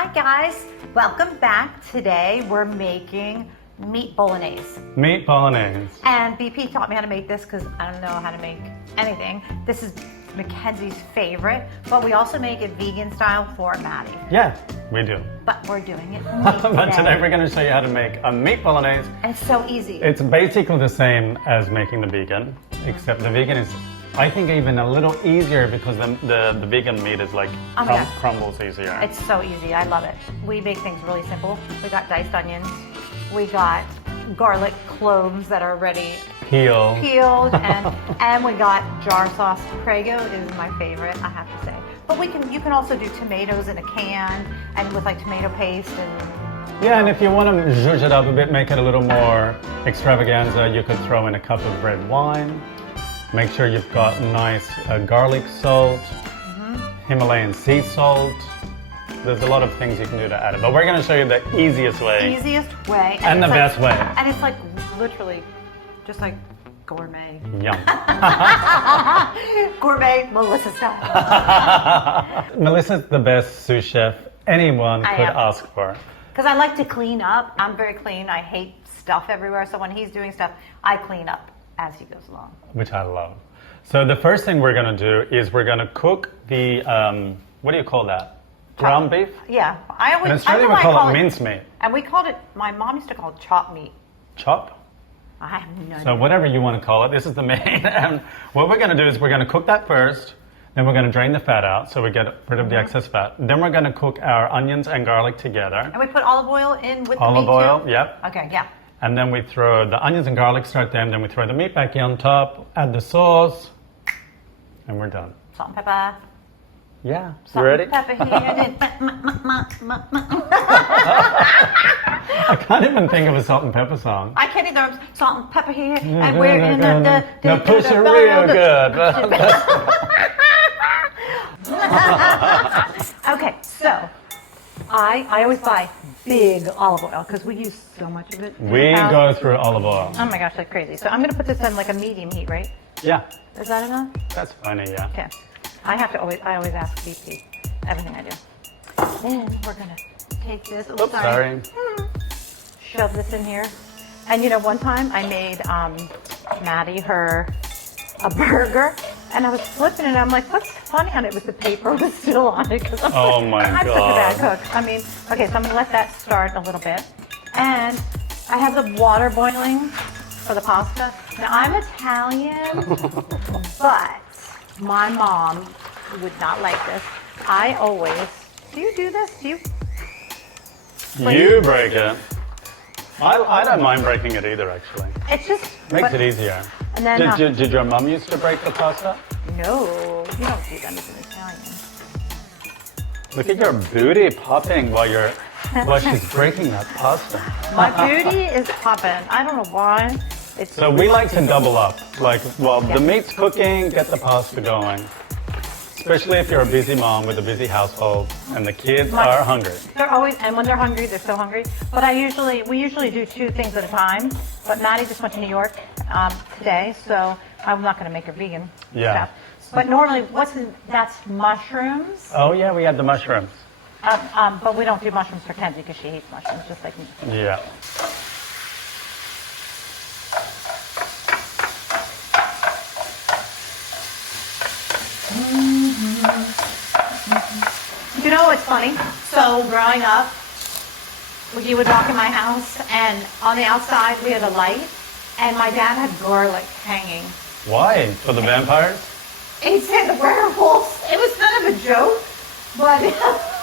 Hi guys, welcome back. Today we're making meat bolognese. Meat bolognese. And BP taught me how to make this because I don't know how to make anything. This is Mackenzie's favorite, but we also make it vegan style for Maddie. Yeah, we do. But we're doing it for me But today we're going to show you how to make a meat bolognese. And it's so easy. It's basically the same as making the vegan, except the vegan is, I think, even a little easier because the vegan meat is like crumbles easier. It's so easy. I love it. We make things really simple. We got diced onions. We got garlic cloves that are already peeled, and we got jar sauce. Prego is my favorite, I have to say. But you can also do tomatoes in a can and with like tomato paste and. Yeah, and if you want to zhuzh it up a bit, make it a little more extravaganza, you could throw in a cup of red wine. Make sure you've got nice garlic salt, Himalayan sea salt. There's a lot of things you can do to add it, but we're going to show you the easiest way. Easiest way. And the best way. And it's like literally just like gourmet. Yum. Gourmet Melissa style. Melissa's the best sous chef anyone could ask for. Because I like to clean up. I'm very clean. I hate stuff everywhere. So when he's doing stuff, I clean up as he goes along. Which I love. So the first thing we're going to do is we're going to cook the, what do you call that? Ground beef? Yeah. In Australia we call it mincemeat. And we called it, my mom used to call it chop meat. Chop? I have no idea. So whatever you want to call it, this is the main. And what we're going to do is we're going to cook that first. Then we're going to drain the fat out so we get rid of the excess fat. Then we're going to cook our onions and garlic together. And we put olive oil in with the meat Olive oil, yep. Okay, yeah. And then we throw the onions and garlic, start them, then we throw the meat back in on top, add the sauce, and we're done. Salt and pepper. Yeah, Salt you ready? And pepper here. I can't even think of a salt and pepper song. I can't either. Salt and pepper here, and we're in the Now push it real good. Okay, so I always buy big olive oil because we use so much of it. We go through olive oil. Oh my gosh, that's crazy. So I'm going to put this in like a medium heat, right? Yeah. Is that enough? That's funny, yeah. Okay. I always ask BP everything I do. Then we're going to take this. Oops, sorry. Shove this in here. And you know, one time I made Maddie a burger, and I was flipping it, and I'm like, what's funny on it? Was the paper was still on it. Oh my God. I'm such a bad cook. I mean, okay, so I'm gonna let that start a little bit. And I have the water boiling for the pasta. Now I'm Italian, but my mom would not like this. Do you do this? You break it. I don't mind breaking it either, actually. It's just makes it easier. And then, did your mum used to break the pasta? No, you don't do that as an Italian. Look at your booty popping while she's breaking that pasta. My booty is popping. I don't know why. So we like to double up. Like, while the meat's cooking, get the pasta going. Especially if you're a busy mom with a busy household and the kids are hungry. They're always, and when they're hungry, they're so hungry. But we usually do 2 things at a time. But Maddie just went to New York today, so I'm not going to make her vegan stuff. But normally, that's mushrooms. Oh yeah, we had the mushrooms. But we don't do mushrooms for Kenzie because she hates mushrooms, just like me. Yeah. You know what's funny? So growing up, you would walk in my house, and on the outside we had a light, and my dad had garlic hanging. Why? For the vampires? He said the werewolves. It was kind of a joke, but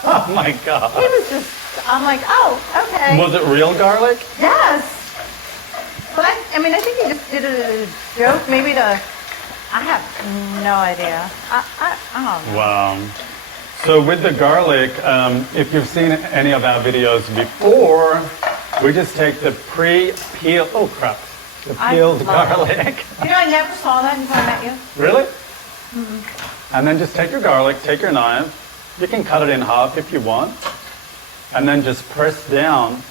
oh my God. It was just. I'm like, oh, okay. Was it real garlic? Yes. But I mean, I think he just did it as a joke, maybe to. I have no idea. I don't know. Wow. So with the garlic, if you've seen any of our videos before, we just take the pre-peeled, the peeled garlic. You know, I never saw that until I met you. Really? And then just take your garlic, take your knife, you can cut it in half if you want, and then just press down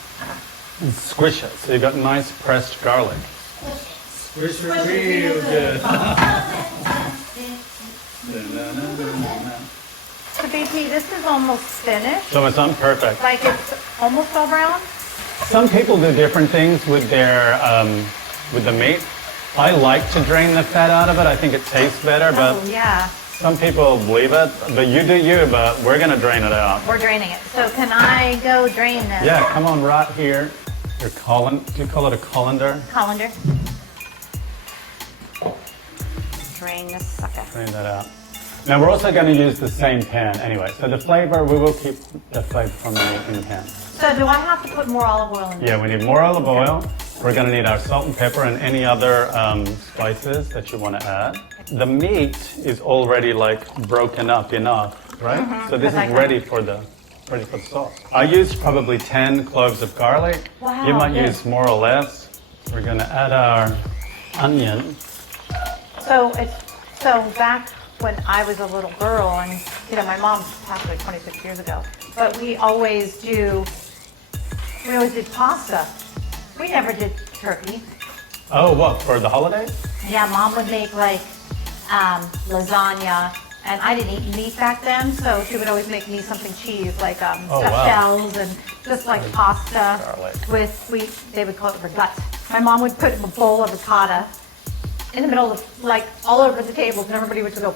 and squish it. So you've got nice pressed garlic. Squish it real good. So So BP, this is almost finished. So it's done perfect. Like it's almost all brown. Some people do different things with their with the meat. I like to drain the fat out of it. I think it tastes better, but Oh, yeah. some people leave it. But you do you, but we're gonna drain it out. We're draining it. So can I go drain this? Yeah, come on right here. Your do you call it a colander? Colander. Drain this sucker. Drain that out. Now we're also going to use the same pan anyway. So the flavor, we will keep the flavor from the meat in the pan. So do I have to put more olive oil in this? Yeah, we need more olive oil. We're going to need our salt and pepper and any other spices that you want to add. The meat is already like broken up enough, right? So this is ready for the sauce. I used probably 10 cloves of garlic. Wow, you might good. use more or less. We're going to add our onion. So back when I was a little girl, and my mom passed away 26 years ago, but we always did pasta. We never did turkey. Oh, what, for the holidays? Yeah, Mom would make like lasagna, and I didn't eat meat back then, so she would always make me something cheese, like stuffed shells and just like pasta with they would call it ricotta. My mom would put a bowl of ricotta in the middle of, like, all over the tables, and everybody would just go,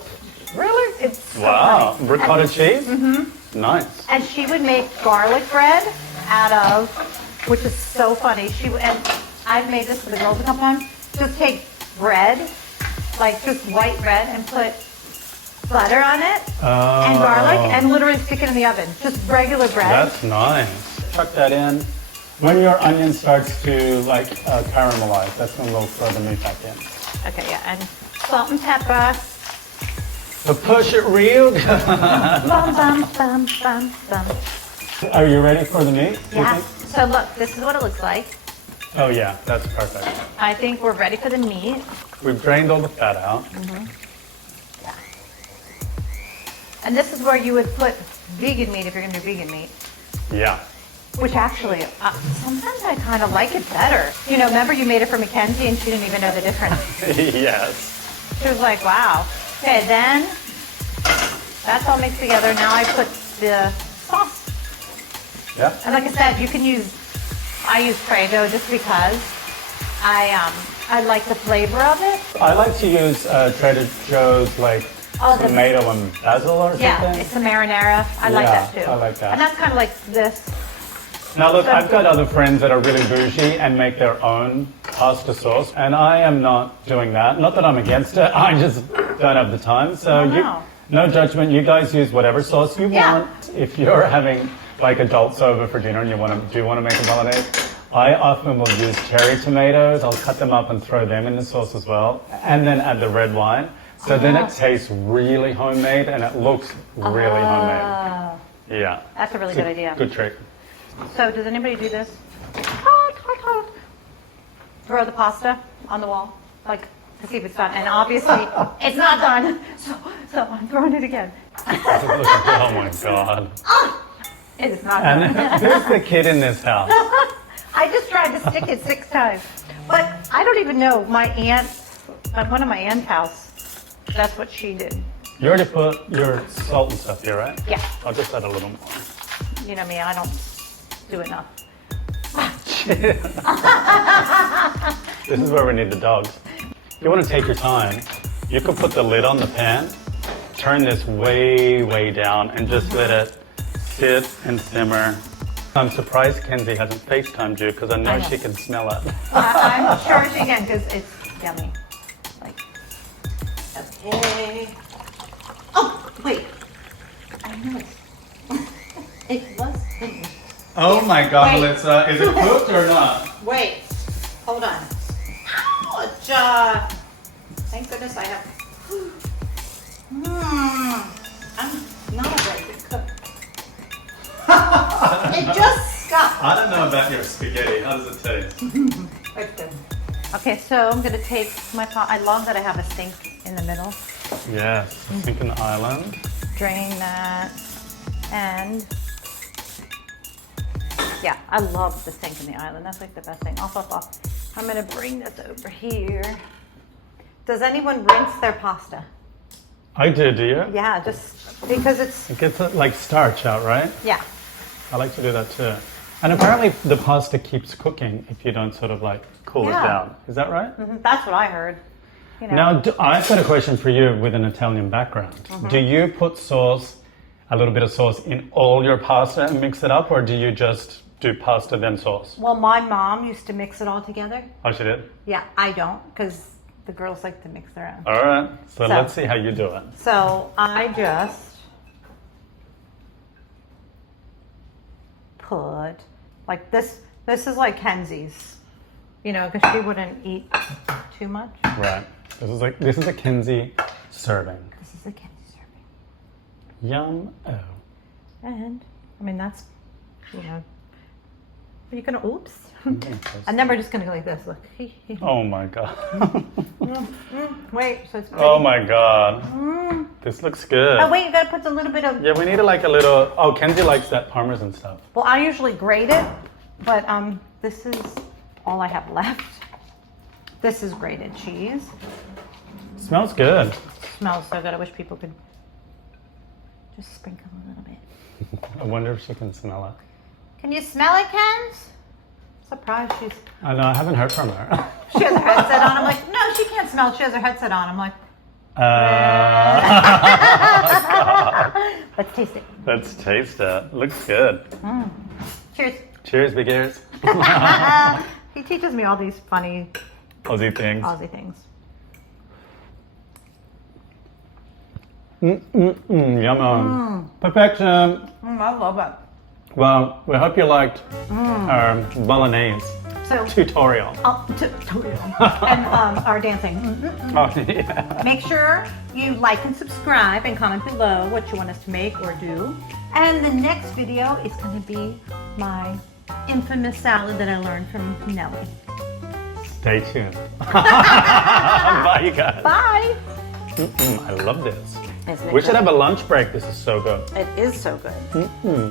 really? It's so Wow, funny. ricotta cheese? Mm-hmm. Nice. And she would make garlic bread out of, which is so funny. And I've made this for the girls a couple times. Just take bread, like just white bread, and put butter on it and garlic, and literally stick it in the oven. Just regular bread. That's nice. Chuck that in. When your onion starts to caramelize, that's when we'll throw the meat back in. Okay, yeah, and salt and pepper. So push it real good. Bum, bum, bum, bum, bum. Are you ready for the meat? Yeah. So look, this is what it looks like. Oh yeah, that's perfect. I think we're ready for the meat. We've drained all the fat out. Yeah. And this is where you would put vegan meat if you're going to do vegan meat. Yeah. Which actually, sometimes I kind of like it better. Remember you made it for Mackenzie and she didn't even know the difference. Yes. She was like, wow. Okay, then that's all mixed together. Now I put the sauce. Yeah. And like I said, I use Prego just because I like the flavor of it. I like to use Trader Joe's tomato and basil or something. Yeah, it's a marinara. I like that too. I like that. And that's kind of like this. Now look, I've got other friends that are really bougie and make their own pasta sauce, and I am not doing that. Not that I'm against it, I just don't have the time. So no judgment, you guys use whatever sauce you want. If you're having adults over for dinner and you do want to make a bolognese, I often will use cherry tomatoes. I'll cut them up and throw them in the sauce as well, and then add the red wine. So then it tastes really homemade and it looks really homemade. Yeah. That's a really good idea. Good trick. So does anybody do this? Throw the pasta on the wall, to see if it's done. And obviously, it's not done. So I'm throwing it again. Oh my God. It is not done. And who's the kid in this house? I just tried to stick it 6 times. But I don't even know. My aunt, at one of my aunt's house, that's what she did. You already put your salt and stuff here, right? Yeah. I'll just add a little more. You know me, I don't do enough. This is where we need the dogs. If you want to take your time, you could put the lid on the pan, turn this way, way down, and just let it sit and simmer. I'm surprised Kenzie hasn't FaceTimed you because I know she can smell it. I'm sure she can because it's yummy. Okay. Oh, wait. I know it was finished. Oh my God, Wait. Melissa, is it cooked or not? Wait. Hold on. Ouch. Thank goodness I have. I'm not a very good cook. It just got. I don't know about your spaghetti. How does it taste? It's good. Okay, so I'm going to take my pot. I love that I have a sink in the middle. Yes, sink in the island. Drain that. And yeah, I love the sink in the island. That's like the best thing. Off. I'm going to bring this over here. Does anyone rinse their pasta? I do you? Yeah, just because It gets like starch out, right? yeah. I like to do that too. And apparently the pasta keeps cooking if you don't sort of like cool it Yeah. down. Is that right? That's what I heard. You know. Now, I've got a question for you with an Italian background. Do you put sauce, a little bit of sauce in all your pasta and mix it up, or do you just do pasta then sauce? Well, my mom used to mix it all together. Oh, she did? Yeah, I don't, because the girls like to mix their own. All right. So let's see how you do it. So I just put like this. This is like Kenzies, you know, because she wouldn't eat too much. Right. This is a Kenzie serving. This is a Kenzie serving. Yum. Oh. And I mean that's, you know, are you gonna oops? Okay, And then we're just gonna go like this. Look. Oh my god. Wait, so it's pretty. Oh my god. This looks good. Oh wait, you gotta put a little bit of. Yeah, we need like a little. Oh, Kenzie likes that parmesan stuff. Well, I usually grate it, but this is all I have left. This is grated cheese. Smells good. Smells so good. I wish people could just sprinkle a little bit. I wonder if she can smell it. Can you smell it, Kenz? Surprised she's. I know, I haven't heard from her. She has her headset on. I'm like, no, she can't smell. She has her headset on. I'm like, let's taste it. Let's taste it. Looks good. Cheers. Cheers, big ears. He teaches me all these funny Aussie things. Aussie things. Yum. Perfection. I love it. Well, we hope you liked our Bolognese So, tutorial. and our dancing. Oh, yeah. Make sure you like and subscribe and comment below what you want us to make or do. And the next video is going to be my infamous salad that I learned from Nellie. Stay tuned. Bye, you guys. Bye. I love this. Isn't it We should good? have a lunch break. This is so good. It is so good.